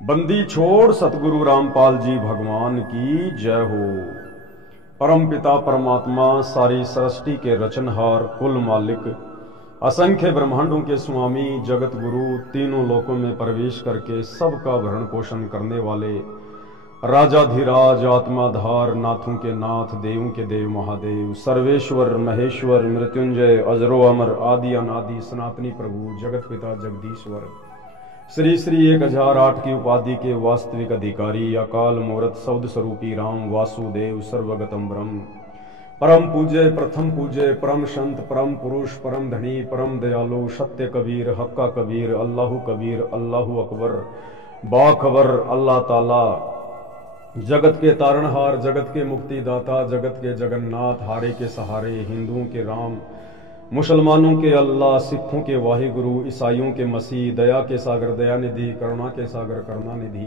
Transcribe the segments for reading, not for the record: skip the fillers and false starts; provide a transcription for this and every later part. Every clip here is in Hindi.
बंदी छोड़ सतगुरु रामपाल जी भगवान की जय हो। परम पिता परमात्मा सारी सृष्टि के रचनहार कुल मालिक असंख्य ब्रह्मांडों के स्वामी जगत गुरु तीनों लोकों में प्रवेश करके सबका भरण पोषण करने वाले राजाधिराज आत्माधार नाथों के नाथ देवों के देव महादेव सर्वेश्वर महेश्वर मृत्युंजय अजरो अमर आदि अनादि सनातनी प्रभु जगत पिता जगदीश्वर श्री श्री 1008 की उपाधि के वास्तविक अधिकारी अकाल मूर्त सौद स्वरूपी राम वासुदेव सर्वगतम ब्रह्म परम पूज्य प्रथम पूज्य परम संत परम पुरुष परम धनी परम दयालु सत्य कबीर हक्का कबीर अल्लाहु अकबर बाखबर अल्लाह ताला जगत के तारणहार जगत के मुक्तिदाता जगत के जगन्नाथ हारे के सहारे हिंदुओं के राम मुसलमानों के अल्लाह सिखों के वाहिगुरु ईसाइयों के मसीह दया के सागर दयानिधि करुणा के सागर करुणानिधि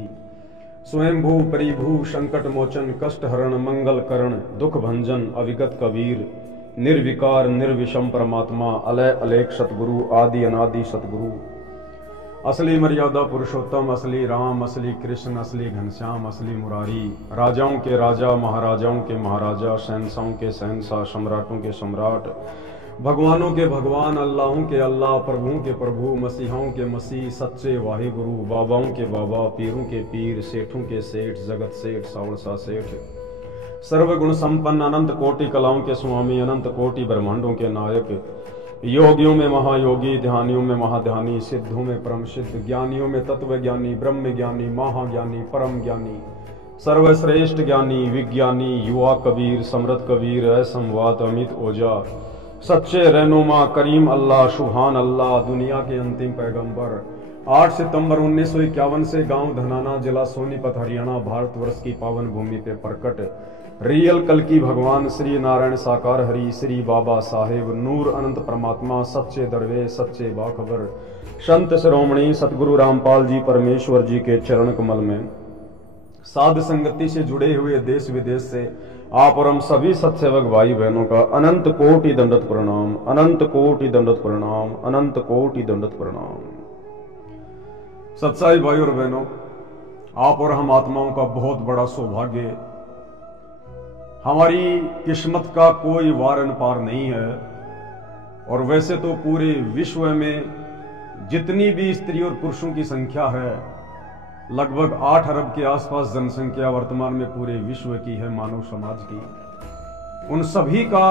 स्वयंभू परिभू संकट मोचन कष्ट हरण मंगल करण दुख भंजन अविगत कबीर निर्विकार निर्विषम परमात्मा अलय अलेख सतगुरु आदि अनादि सतगुरु असली मर्यादा पुरुषोत्तम असली राम असली कृष्ण असली घनश्याम असली मुरारी राजाओं के राजा महाराजाओं के महाराजा शहंशाहों के शहंशाह सम्राटों के सम्राट भगवानों के भगवान अल्लाहों के अल्लाह प्रभुओं के प्रभु मसीहाओं के मसीह सच्चे वाहिगुरु बाबाओं के बाबा पीरों के पीर सेठों के सेठ जगत सेठ सावड़सा सेठ सर्वगुण संपन्न अनंत कोटि कलाओं के स्वामी अनंत कोटि ब्रह्मांडों के नायक योगियों में महायोगी ध्यानियों में महाध्यानी सिद्धों में परम सिद्ध ज्ञानियों में तत्व ज्ञानी ब्रह्म ज्ञानी महाज्ञानी परम ज्ञानी सर्वश्रेष्ठ ज्ञानी विज्ञानी युवा कबीर समृद्ध कबीर असंवात अमित ओजा सच्चे रहनुमा करीम अल्लाह सुभान अल्लाह दुनिया के अंतिम पैगंबर 8 सितंबर 1951 से गांव धनाना जिला सोनीपत हरियाणा भारतवर्ष की पावन भूमि पे प्रकट रियल कल की भगवान श्री नारायण साकार हरि श्री बाबा साहेब नूर अनंत परमात्मा सच्चे दरवेश सच्चे बाखबर संत शिरोमणि सतगुरु रामपाल जी परमेश्वर जी के चरण कमल में साध संगति से जुड़े हुए देश विदेश से आप और हम सभी सत्सेवक भाई बहनों का अनंत कोटि दंडवत प्रणाम अनंत कोटि दंडवत प्रणाम अनंत कोटि दंडवत प्रणाम। सत्साई भाई और बहनों, आप और हम आत्माओं का बहुत बड़ा सौभाग्य, हमारी किस्मत का कोई वार पार नहीं है। और वैसे तो पूरे विश्व में जितनी भी स्त्री और पुरुषों की संख्या है लगभग 8 अरब के आसपास जनसंख्या वर्तमान में पूरे विश्व की है मानव समाज की। उन सभी का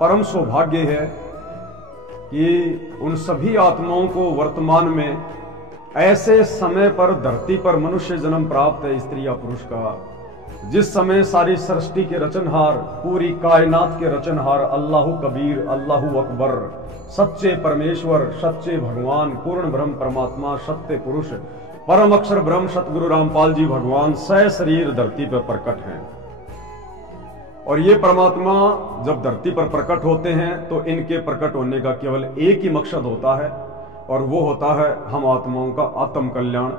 परम सौभाग्य है कि उन सभी आत्माओं को वर्तमान में ऐसे समय पर धरती पर मनुष्य जन्म प्राप्त है स्त्री या पुरुष का जिस समय सारी सृष्टि के रचनहार पूरी कायनात के रचनहार अल्लाहु कबीर अल्लाहु अकबर सच्चे परमेश्वर सच्चे भगवान पूर्ण ब्रह्म परमात्मा सत्य पुरुष परम अक्षर ब्रह्म सतगुरु रामपाल जी भगवान सह शरीर धरती पर प्रकट हैं। और ये परमात्मा जब धरती पर प्रकट होते हैं तो इनके प्रकट होने का केवल एक ही मकसद होता है और वो होता है हम आत्माओं का आत्म कल्याण।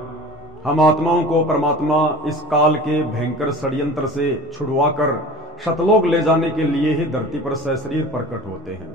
हम आत्माओं को परमात्मा इस काल के भयंकर षड्यंत्र से छुड़वाकर शतलोक ले जाने के लिए ही धरती पर सह शरीर प्रकट होते हैं।